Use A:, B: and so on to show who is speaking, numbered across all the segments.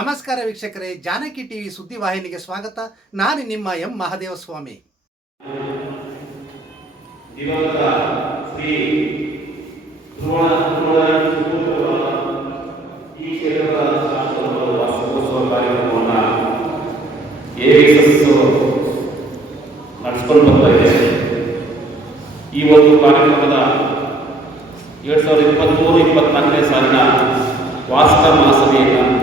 A: ನಮಸ್ಕಾರ ವೀಕ್ಷಕರೇ, ಜಾನಕಿ ಟಿವಿ ಸುದ್ದಿವಾಹಿನಿಗೆ ಸ್ವಾಗತ. ನಾನು ನಿಮ್ಮ ಎಂ ಮಹಾದೇವ ಸ್ವಾಮಿ
B: ಇದೆ. ಈ ಒಂದು ಕಾರ್ಯಕ್ರಮದ ಎರಡು ಸಾವಿರದ ಇಪ್ಪತ್ತ್ಮೂರು ಇಪ್ಪತ್ನಾಲ್ಕನೇ ಸಾಲಿನ ವಾರ್ಷಿಕ ಮಹಾಸಭೆಯನ್ನು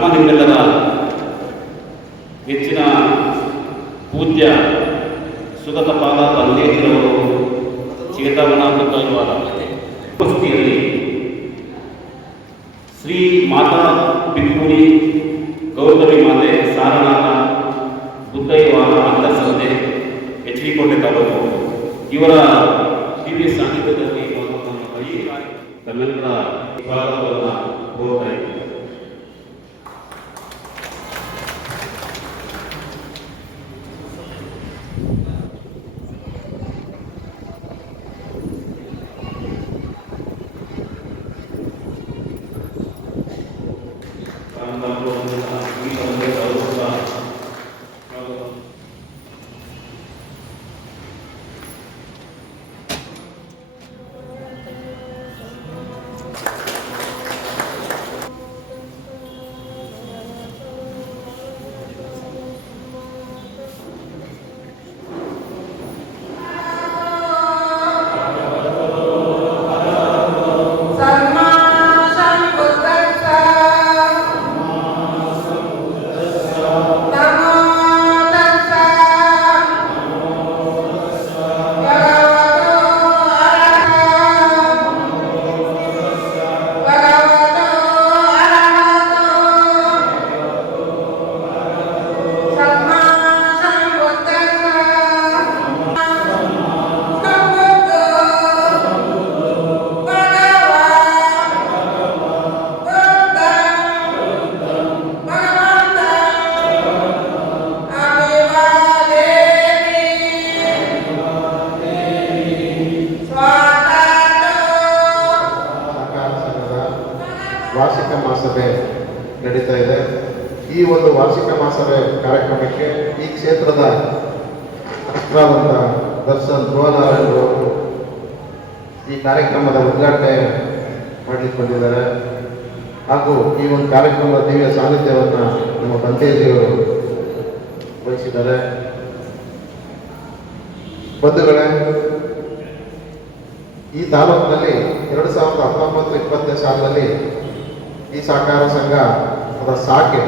B: ನಮ್ಮ ನಿಮ್ಮೆಲ್ಲರ ಹೆಚ್ಚಿನ ಪೂಜ್ಯ ಸುಗತ ಪಾದ ತಂದೇಜಿರವರು ಚೇತವನ ಬುದ್ಧೈವಾರ ಉಪಸ್ಥಿತಿಯಲ್ಲಿ ಶ್ರೀ ಮಾತಾ ಬಿಕ್ಕುಡಿ ಗೌತಮಿ ಮಾತೆ ಸಾರನಾಥ ಬುದ್ಧೈವಾರ ಅಂತರ್ಸಂತೆ ಎಚ್ ಡಿ ಕೋಟೆ ತಾಲೂಕು. ಇವರ ದಿವ್ಯ ಸಾನ್ನಿಧ್ಯದಲ್ಲಿ ತಮ್ಮೆಲ್ಲರ ಸ್ವಾಗತವನ್ನು ಕೋರ್ತಾ ಇದ್ದೀನಿ
C: ಸಹಕಾರ ಮಹಾಸಭೆ ನಡೀತಾ ಇದೆ. ಈ ಒಂದು ವಾರ್ಷಿಕ ಮಹಾಸಭೆ ಕಾರ್ಯಕ್ರಮಕ್ಕೆ ಈ ಕ್ಷೇತ್ರದ ರಾಷ್ಟ್ರವಂತ ದರ್ಶನ್ ಧ್ರುವನಾರಾಯಣ ಅವರು ಈ ಕಾರ್ಯಕ್ರಮದ ಉದ್ಘಾಟನೆ ಮಾಡಲಿಕ್ಕೆ ಬಂದಿದ್ದಾರೆ ಹಾಗೂ ಈ ಒಂದು ಕಾರ್ಯಕ್ರಮದ ದಿವ್ಯ ಸಾನ್ನಿಧ್ಯವನ್ನು ನಮ್ಮ ಬಂತೇಜಿಯವರು ವಹಿಸಿದ್ದಾರೆ. ಬಂಧುಗಳೇ, ಈ ತಾಲೂಕಿನಲ್ಲಿ ಎರಡು ಸಾವಿರದ ಹತ್ತೊಂಬತ್ತು ಇಪ್ಪತ್ತನೇ ಸಾಲಿನಲ್ಲಿ ಈ ಸಹಕಾರ ಸಂಘ ಅದರ ಸಾಕೆ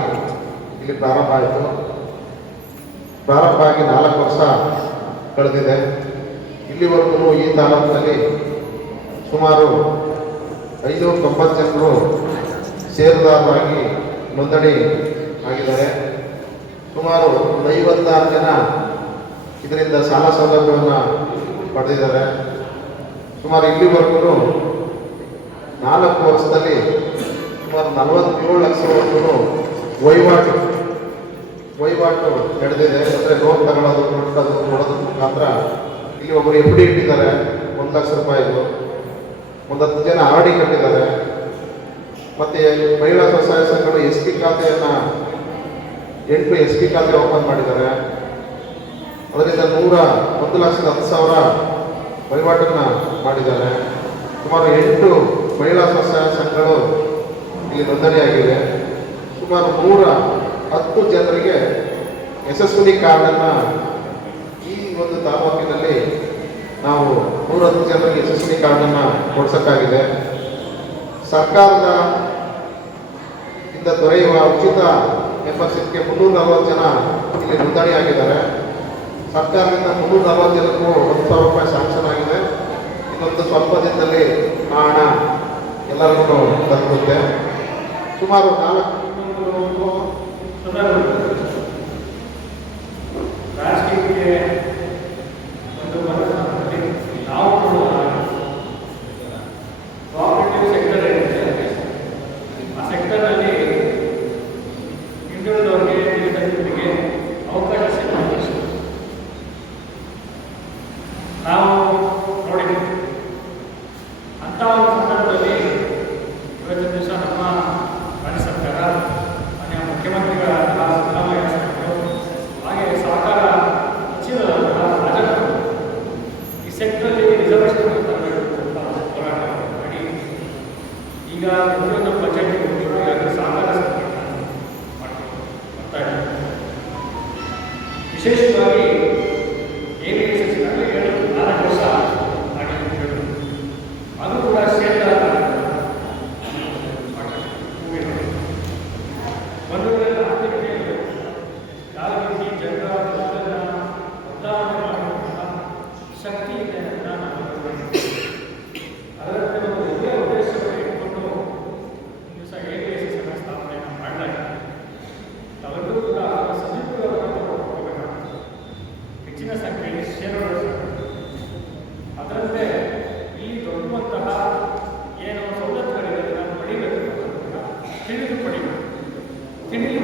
C: ಇಲ್ಲಿ ಪ್ರಾರಂಭ ಆಯಿತು. ಪ್ರಾರಂಭ ಆಗಿ ನಾಲ್ಕು ವರ್ಷ ಕಳೆದಿದೆ. ಇಲ್ಲಿವರೆಗೂ ಈ ತಾಲೂಕಿನಲ್ಲಿ ಸುಮಾರು ಐದು ತೊಂಬತ್ತು ಜನರು ಸೇರುದಾರರಾಗಿ ನೋಂದಣಿ ಆಗಿದ್ದಾರೆ. ಸುಮಾರು ಐವತ್ತಾರು ಜನ ಇದರಿಂದ ಸಾಲ ಸೌಲಭ್ಯವನ್ನು ಪಡೆದಿದ್ದಾರೆ. ಸುಮಾರು ಇಲ್ಲಿವರೆಗೂ ನಾಲ್ಕು ವರ್ಷದಲ್ಲಿ ಸುಮಾರು ನಲವತ್ತೇಳು ಲಕ್ಷವರೆಗೂ ವಹಿವಾಟು ವಹಿವಾಟು ನಡೆದಿದೆ. ಅಂದರೆ ಲೋನ್ ತಗೊಳ್ಳೋದು ಕೊಟ್ಟೋದು ಕೊಡೋದ್ರ ಮುಖಾಂತರ ಇಲ್ಲಿ ಒಬ್ಬರು ಎಫ್ ಡಿ ಇಟ್ಟಿದ್ದಾರೆ. ಒಂದು ಲಕ್ಷ ರೂಪಾಯಿದು ಒಂದು ಹತ್ತು ಜನ ಆರ್ ಡಿ ಕಟ್ಟಿದ್ದಾರೆ. ಮತ್ತು ಮಹಿಳಾ ಸ್ವಸಹಾಯ ಸಂಘಗಳು ಎಸ್ ಪಿ ಖಾತೆಯನ್ನು, ಎಂಟು ಎಸ್ ಪಿ ಖಾತೆ ಓಪನ್ ಮಾಡಿದ್ದಾರೆ. ಅದರಿಂದ ನೂರ ಒಂದು ಲಕ್ಷದ ಹತ್ತು ಸಾವಿರ ವಹಿವಾಟನ್ನು ಮಾಡಿದ್ದಾರೆ. ಸುಮಾರು ಎಂಟು ಮಹಿಳಾ ಸ್ವಸಹಾಯ ಸಂಘಗಳು ಇಲ್ಲಿ ನೋಂದಣಿಯಾಗಿದೆ ಸುಮಾರು ನೂರ ಹತ್ತು ಜನರಿಗೆ ಯಶಸ್ವಿನಿ ಕಾರ್ಡನ್ನು ಈ ಒಂದು ತಾಲೂಕಿನಲ್ಲಿ ನಾವು ನೂರ ಹತ್ತು ಜನರಿಗೆ ಯಶಸ್ವಿನಿ ಕಾರ್ಡನ್ನು ಕೊಡಿಸೋಕ್ಕಾಗಿದೆ. ಸರ್ಕಾರದ ಇಂದ ದೊರೆಯುವ ಉಚಿತ ಮೆಂಬರ್ಶಿಪ್ಗೆ ಮುನ್ನೂರ ನಲವತ್ತು ಜನ ಇಲ್ಲಿ ನೋಂದಣಿಯಾಗಿದ್ದಾರೆ ಸರ್ಕಾರದಿಂದ ಮುನ್ನೂರ ನಲವತ್ತು ಜನಕ್ಕೂ ಒಂದು ಸಾವಿರ ರೂಪಾಯಿ ಸ್ಯಾಂಕ್ಷನ್ ಆಗಿದೆ. ಇನ್ನೊಂದು ಸ್ವಲ್ಪ ದಿನದಲ್ಲಿ ಆ ಹಣ ಎಲ್ಲರಿಗೂ ತಲುಪುತ್ತೆ ಸುಮಾರು ನಾಲ್ಕು
D: ರಾಜಕೀಯಕ್ಕೆ ವಿಶೇಷವಾಗಿ ಏನಿದೆ ಸಚಿವಾಲಯ ಎರಡು ನಾಲ್ಕು ವರ್ಷ ಆಗಿದೆ ಅದು ಕೂಡ ಕ್ಷೇತ್ರ ಒಂದು ಯಾವ ರೀತಿ ಜನರ ಬದಲಾವಣೆ ಮಾಡುವಂತಹ ಶಕ್ತಿ ಇದೆ Can we